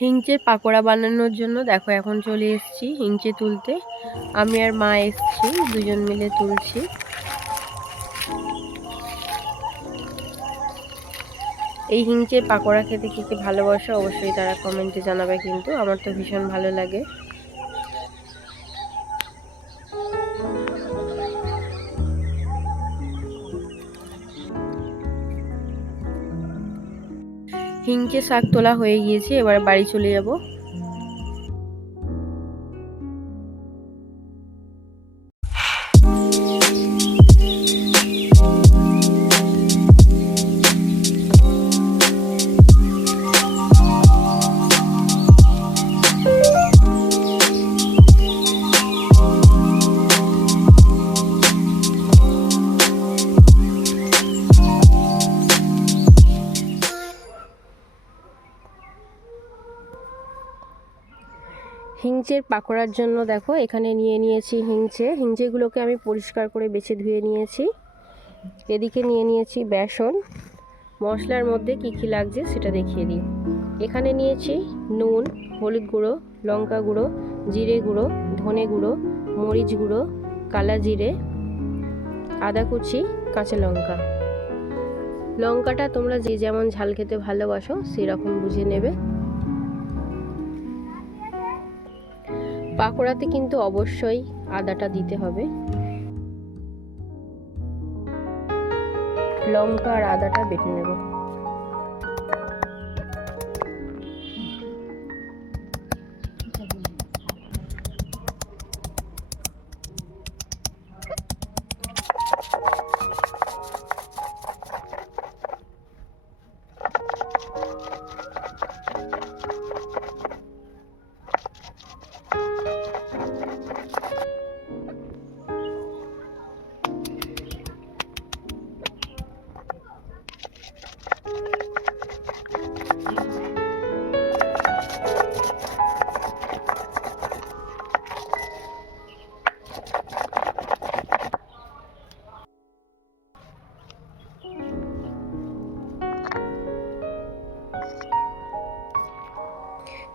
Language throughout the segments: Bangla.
হিংচের পাকোড়া বানানোর জন্য দেখো এখন চলে এসেছি হিংচে তুলতে। আমি আর মা এসছি, দুজন মিলে তুলছি। এই হিংচের পাকোড়া খেতে কে কে ভালোবাসো অবশ্যই তারা কমেন্টে জানাবে কিন্তু, আমার তো ভীষণ ভালো লাগে। হিংচে শাক তোলা হয়ে গিয়েছে এবার বাড়ি চলে যাব। হিংচের পাকোড়ার জন্য দেখো, এখানে নিয়ে নিয়েছি হিংচে। হিংচেগুলোকে আমি পরিষ্কার করে বেছে ধুয়ে নিয়েছি। এদিকে নিয়ে নিয়েছি বেসন। মশলার মধ্যে কি কি লাগছে সেটা দেখিয়ে দিই। এখানে নিয়েছি নুন, হলুদ গুঁড়ো, লঙ্কা গুঁড়ো, জিরে গুঁড়ো, ধনে গুঁড়ো, মরিচ গুঁড়ো, কালা জিরে, আদা কুচি, কাঁচা লঙ্কা। লঙ্কাটা তোমরা যে যেমন ঝাল খেতে ভালোবাসো, সেরকম বুঝে নেবে। পাকোড়াতে কিন্তু অবশ্যই আদাটা দিতে হবে। লঙ্কা আর আদাটা বেটে নেব।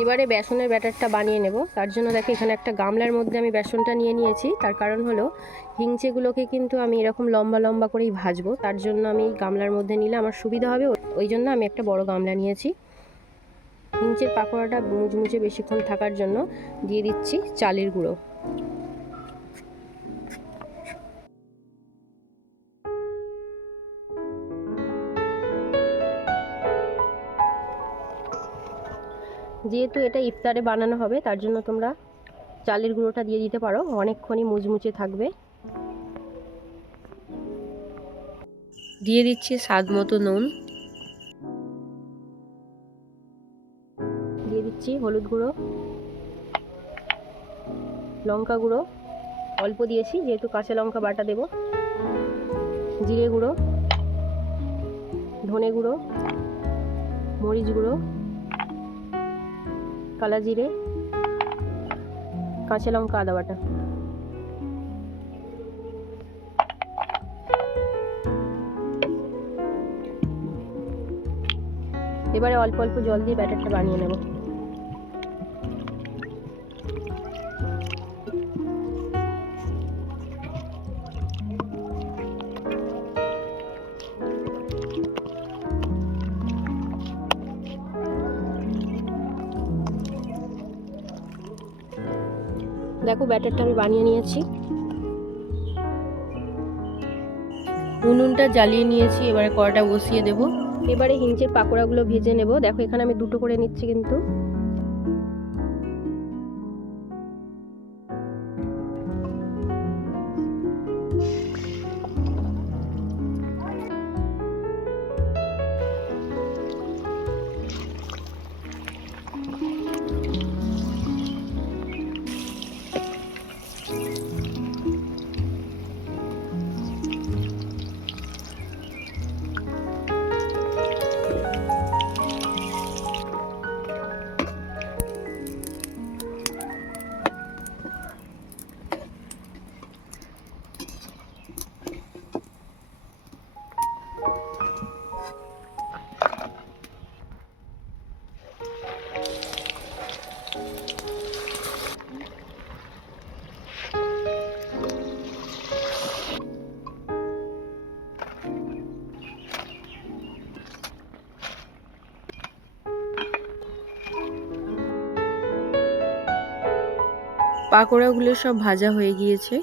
এবারে বেসনের ব্যাটারটা বানিয়ে নেব। তার জন্য দেখো এখানে একটা গামলার মধ্যে আমি বেসনটা নিয়ে নিয়েছি। তার কারণ হলো, হিংচেগুলোকে কিন্তু আমি এরকম লম্বা লম্বা করেই ভাজবো। তার জন্য আমি গামলার মধ্যে নিলে আমার সুবিধা হবে। ওই জন্য আমি একটা বড় গামলা নিয়েছি। হিংচের পাকোড়াটা মুচমুচে বেশিক্ষণ থাকার জন্য দিয়ে দিচ্ছি চালের গুঁড়ো। যেহেতু এটা ইফতারে বানানো হবে তার জন্য তোমরা চালের গুঁড়োটা দিয়ে দিতে পারো। অনেকক্ষণই মুচমুচে থাকবে। দিয়ে দিচ্ছি স্বাদ মতো নুন। দিয়ে দিচ্ছি হলুদ গুঁড়ো লঙ্কা গুঁড়ো। অল্প দিয়েছি যেহেতু কাঁচা লঙ্কা বাটা দেব। জিরে গুঁড়ো ধনে গুঁড়ো মরিচ গুঁড়ো কালা জিরে কাঁচা লঙ্কা আদা বাটা। এবারে অল্প অল্প জল দিয়ে ব্যাটারটা বানিয়ে নেব। দেখো ব্যাটারটা আমি বানিয়ে নিয়েছি। উনুনটা জ্বালিয়ে নিয়েছি, এবারে কড়াটা বসিয়ে দেব। এবারে হিঞ্চের পাকোড়াগুলো ভেজে নেব। দেখো এখানে আমি দুটো করে নিচ্ছি কিন্তু। পাকোড়াগুলো সব ভাজা হয়ে গিয়েছে।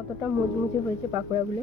কতটা মুচমুচে হয়েছে পাকোড়াগুলো?